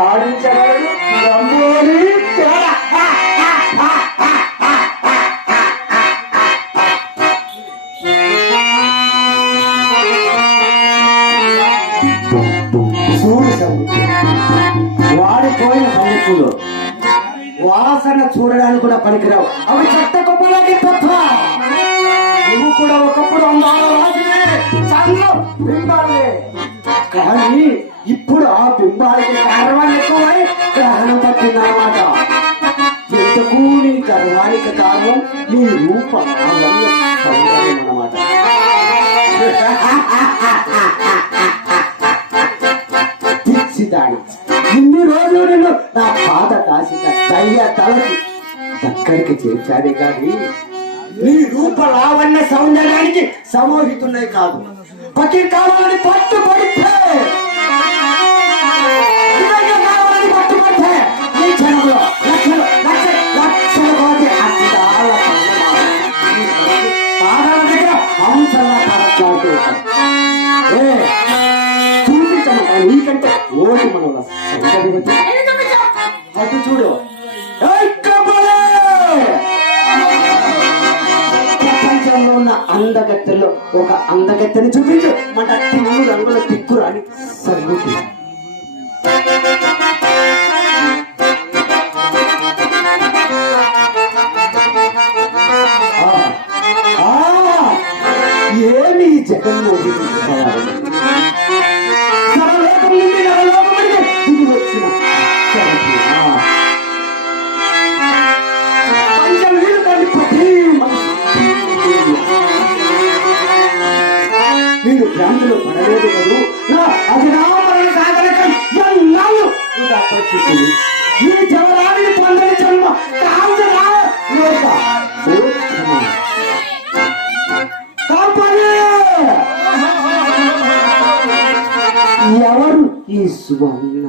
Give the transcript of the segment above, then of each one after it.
ఆడించగలడు వాడిపోయిన సముద్రంలో వాసన చూడడానికి కూడా పనికిరావు. అవి చెత్త కుప్పలకి తప్ప. నువ్వు కూడా ఒకప్పుడు అందాల రాజునే, చంద్రం బింబాలే. కానీ ఇప్పుడు ఆ బింబాలకి గర్వాన్ని ఎక్కువై గ్రహణం పట్టిందన్నమాట. ఎందుకు నీ గర్వానికి కారణం నీ రూపం సౌందర్యం అన్నమాట. ఇన్ని రోజులు నేను నా పాత కాసిన దయ్య తలకి దగ్గరికి చేర్చాడే కానీ నీ రూప లావణ్య సౌందర్యానికి సమోహితున్నాయి కాదు. పకి కావాలని పట్టుబడితే ఈ క్షణంలో లక్షలు లక్షల కోటి అద్దాల పాదాల దగ్గర హంసలా తరట్లాడుతూ చూపించమా నీకంటే ఓటు మన అటు చూడు. ప్రపంచంలో ఉన్న అందగత్తెల్లో ఒక అందగత్తెని చూపించు. మన తిరుగు రంగుల తిక్కురు అని సర్వుతుంది. ఏమి జగన్మోహన్ సర్వలోకం నుండి నరలోకమని దిగి వచ్చిన పంచం వీలు కానీ ప్రతి నేను భ్రాంతిలో పడలేదు కదూ. నా అభిరామరణ సాగరకం ఎన్నాళ్ళు పరిస్థితులు ఈ జవరాన్ని పొందని జన్మ కాంచనా లేక ఎవరు ఈ సువర్ణ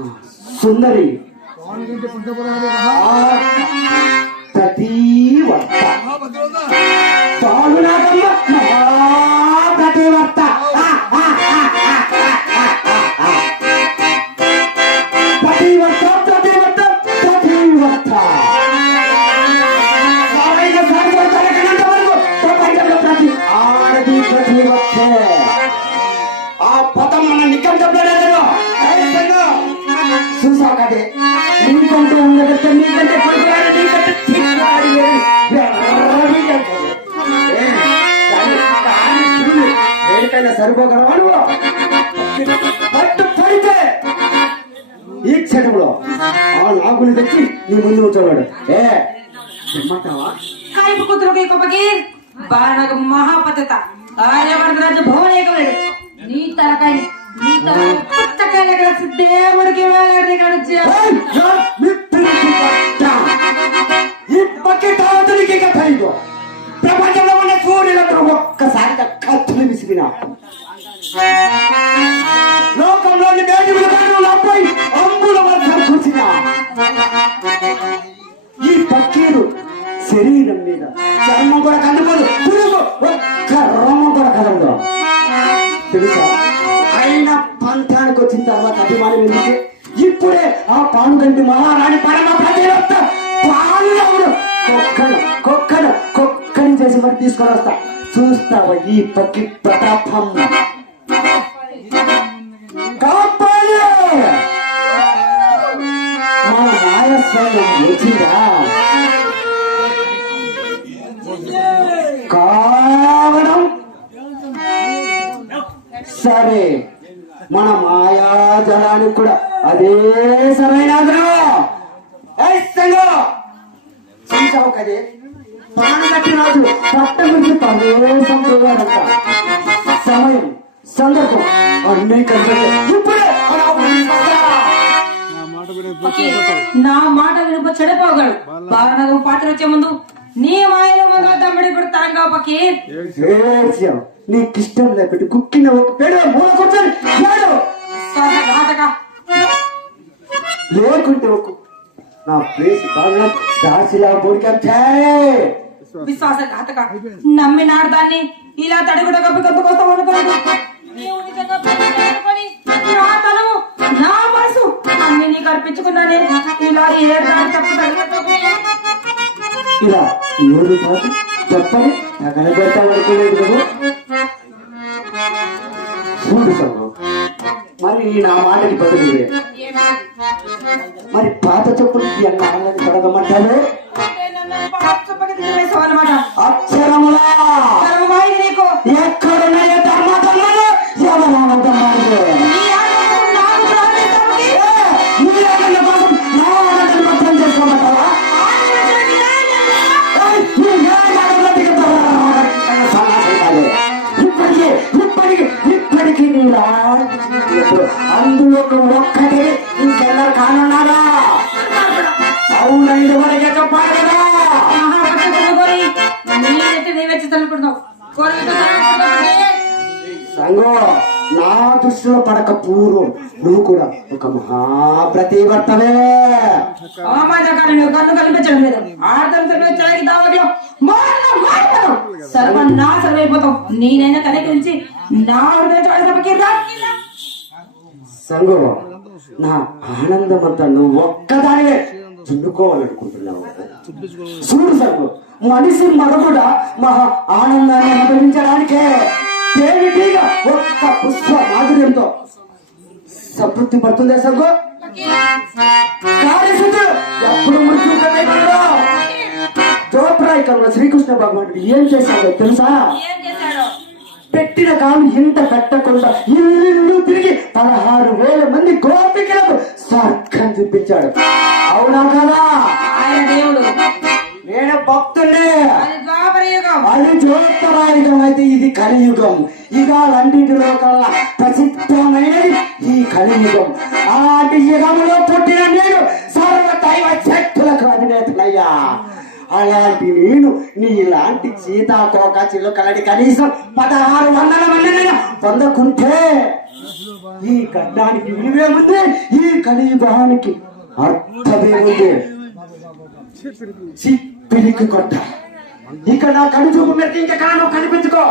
సుందరి? ప్రతివర్త పాలునాగమ్మ ప్రతివర్త ప్రతివర్త ప్రతివర్త ప్రతివర్త ప్రపంచంలో ప్రతి ఆడది ప్రతివర్త. ఆ పదం మన నికంటంలో చూసా కదే. నీకంటే ఉండగట్ట నీకంటే పడుకురాడు నీకంటే దేనికైనా సరిపోగలవాడు. పట్టు పడితే ఈ క్షణంలో ఆ నాగుని తెచ్చి నీ ముందు ఉంచవాడు. చెమ్మంటావా? కాయపు కూతురు కొప్పకి బాగా మహాపతిత ఆర్యవర్ధరాజు భవనేకలేడు. నీ తలకాయ నీ తలకాయ పుట్టకాయల దేవుడికి ప్రపంచంలో ఉన్న సూర్యులందరూ ఒక్కసారిగా కత్తులు విసిగిన లోకంలోని వేదికలు నాపై అంబుల వర్షం కురిసిన ఈ పక్కీలు శరీరం మీద చర్మం కూడా కందుకోదు. పురుగు ఒక్క రోమం కూడా కదలదు తెలుసా. అయినా పంతానికి వచ్చిన తర్వాత అభిమానం ఎందుకు? ఇప్పుడే ఆ పానుగంటి మహారాణి పరమ ప్రజలొస్తా పాలు కుక్కని చేసి మరి తీసుకొని వస్తా. చూస్తావా ఈ పక్కి ప్రతాపం? కాపాడు మన మాయస్వామ్యం వచ్చిందా కావడం సరే. మన మాయాజలానికి కూడా అదే సరైన చూసావు కదే. పానగట్టి రాజు పట్ట గురించి ప్రవేశం చేయాలంట. సమయం సందర్భం అన్ని కలిసి ఇప్పుడే నా మాట వినుప చెడిపోగలడు. బాలనగం పాత్ర వచ్చే ముందు నీ మాయలో ముందు తమ్ముడి ఇప్పుడు తరంగా పక్కి నీకు ఇష్టం లేకపోతే కుక్కిన ఒక పేడ మూల కూర్చొని లేకుంటే ఒక నా ప్లేస్ బాగా దాసిలా బోడికా విశ్వాసఘాతక నమ్మినాడు దాన్ని ఇలా తడిగుడ కప్పి కప్పుకొస్తాం అనుకోండి నీవు నిజంగా ప్రేమించావు అనుకొని నా తలము నా మనసు అన్ని నీకు అర్పించుకున్నానే ఇలా ఏ దారి తప్పు తగ్గట్టు ఇలా ఏడు కాదు చెప్పని తగలబెట్టాలనుకోలేదు కదా. చూడు సంగం, మరి నా మాటకి బదులువే మరి పాత చెప్పులకి అన్న ఆళ్ళని కడగమంటారు అనమాట అక్షరములా నీకు ఎక్కడున్నాయో ధర్మధర్మలు ఎవరానందమాడు నాకు ప్రార్థిస్తానికి నీ ఆనంద కోసం నా ఆనందం మొత్తం చేసుకోమంటావా? ఇప్పటికీ అందులో ఒక్కటే ఇంకెల్లరు కానున్నారా? అవునైదు వరకే చెప్పాలి కదా. సంగో, నా దృష్టిలో పడక పూర్వం నువ్వు కూడా ఒక మహాప్రతివర్తవే. నువ్వు కన్ను కనిపించడం లేదు ఆర్థం సర్వనాశనం అయిపోతావు నేనైనా కనిపించి నా హృదయ సంగో, నా ఆనందం అంతా నువ్వు ఒక్కదానివే చుండుకోవాలనుకుంటున్నావు. చూడు సంగో, మనిషి మరొకట మహా ఆనందాన్ని అనుభవించడానికే తేలిగా ఒక్క పుష్ప మాధుర్యంతో సంతృప్తి పడుతుందే సంగో. ఎప్పుడు మృత్యుకమైపోయాడో జోప్రాయికంలో శ్రీకృష్ణ భగవానుడు ఏం చేశాడో తెలుసా? పెట్టిన కాలు ఇంత పెట్టకుండా ఇల్లు తిరిగి 16,000 మంది గోపికలకు స్వర్గం చూపించాడు. అవునా కదా? ఆయన దేవుడు నేను భక్తుడే. అది ద్వాపరయుగం అది జ్యోతిరాయుగం అయితే ఇది కలియుగం. యుగాలన్నిటిలో కల్లా ప్రసిద్ధమైనది ఈ కలియుగం. అలాంటి యుగంలో పుట్టిన నేను సర్వదైవ శక్తులకు అధినేతనయ్యా. అలాంటి నేను నీలాంటి సీతాకోక చిలుకలని కనీసం 1600 మందినైనా పొందకుంటే ఈ గడ్డానికి విలువేముంది? ఈ కలియుగానికి అర్థమేముంది? పిరికి కొట్ట ఇక నా కనుచూపు మీద ఇంకెక్కడ నువ్వు కనిపించుకో.